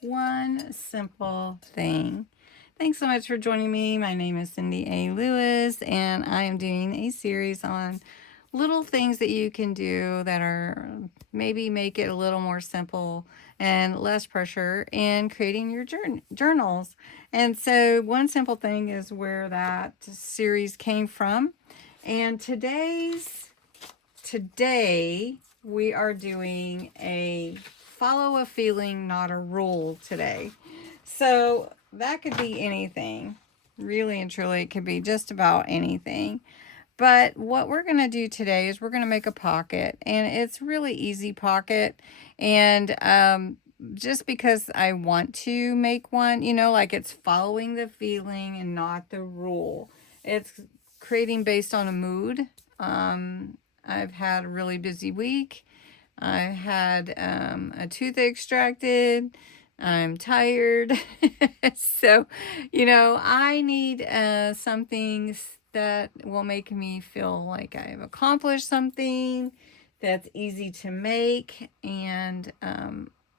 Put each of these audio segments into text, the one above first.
one simple thing. Thanks so much for joining me. My name is Cindy A. Lewis, and I am doing a series on little things that you can do that are maybe make it a little more simple and less pressure in creating your journals. And so, one simple thing is where that series came from. And today we are doing a follow a feeling, not a rule today. So that could be anything. Really and truly, it could be just about anything. But what we're going to do today is we're going to make a pocket, and it's really easy pocket. And just because I want to make one, like it's following the feeling and not the rule. It's creating based on a mood. I've had a really busy week. I had a tooth extracted. I'm tired. So, I need something that will make me feel like I've accomplished something that's easy to make. And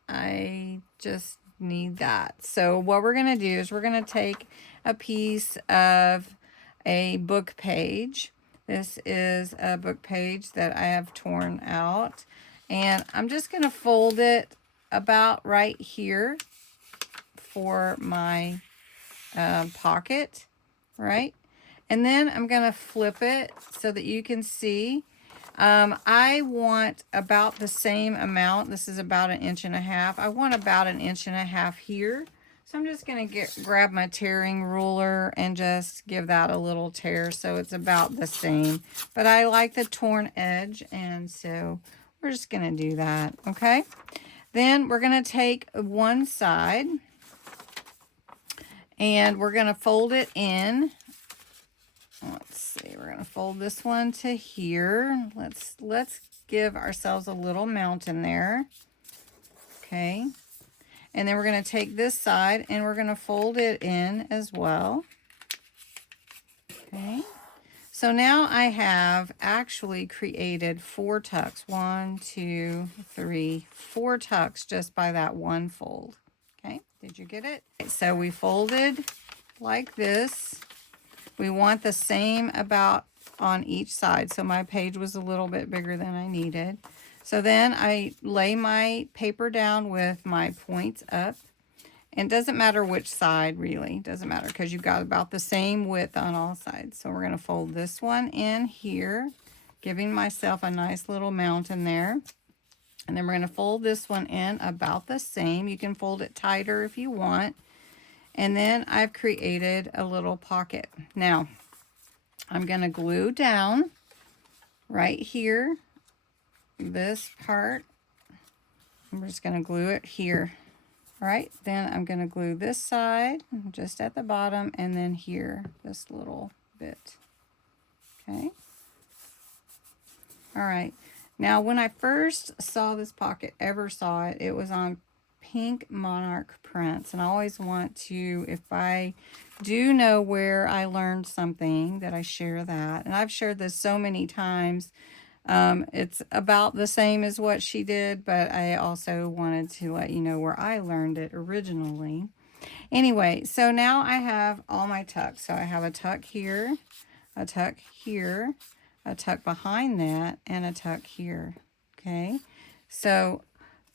I just need that. So, what we're going to do is we're going to take a piece of a book page. This is a book page that I have torn out. And I'm just going to fold it about right here for my pocket, right? And then I'm going to flip it so that you can see. I want about the same amount. This is about 1.5 inches. I want about 1.5 inches here. So I'm just going to grab my tearing ruler and just give that a little tear so it's about the same. But I like the torn edge, and so we're just going to do that, okay? Then we're going to take one side and we're going to fold it in. Let's see, we're going to fold this one to here. Let's give ourselves a little mountain there. Okay. And then we're going to take this side and we're going to fold it in as well. Okay. So now I have actually created 4 tucks. 1, 2, 3, 4 tucks just by that one fold. Okay. Did you get it? So we folded like this. We want the same about on each side. So my page was a little bit bigger than I needed. So then I lay my paper down with my points up. And it doesn't matter which side, really. It doesn't matter because you've got about the same width on all sides. So we're going to fold this one in here, giving myself a nice little mountain there. And then we're going to fold this one in about the same. You can fold it tighter if you want. And then I've created a little pocket. Now, I'm going to glue down right here, this part. I'm just going to glue it here. All right, then I'm going to glue this side just at the bottom and then here, this little bit. Okay. All right. Now, when I first saw this pocket, saw it, it was on pink monarch prints. And I always want to, if I do know where I learned something, that I share that. And I've shared this so many times. It's about the same as what she did, but I also wanted to let you know where I learned it originally. Anyway, so now I have all my tucks. So I have a tuck here, a tuck here, a tuck behind that, and a tuck here. Okay, so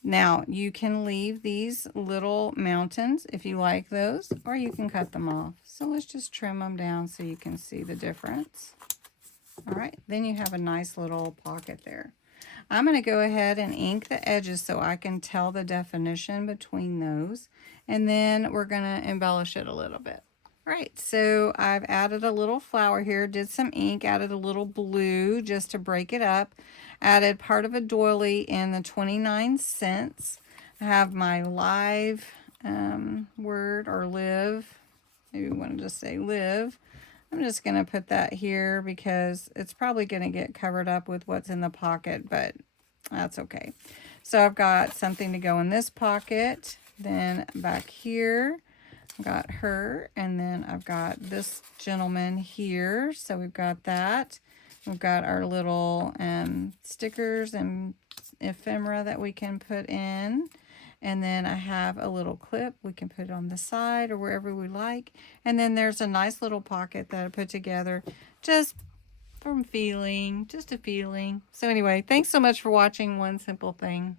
now you can leave these little mountains if you like those, or you can cut them off. So let's just trim them down so you can see the difference. All right, then you have a nice little pocket there. I'm going to go ahead and ink the edges so I can tell the definition between those. And then we're going to embellish it a little bit. All right, so I've added a little flower here, did some ink, added a little blue just to break it up, added part of a doily in the 29 cents. I have my live word, or live. Maybe we want to just say live. I'm just going to put that here because it's probably going to get covered up with what's in the pocket, but that's okay. So I've got something to go in this pocket. Then back here, I've got her, and then I've got this gentleman here. So we've got that. We've got our little stickers and ephemera that we can put in. And then I have a little clip. We can put it on the side or wherever we like. And then there's a nice little pocket that I put together just from feeling, just a feeling. So anyway, thanks so much for watching One Simple Thing.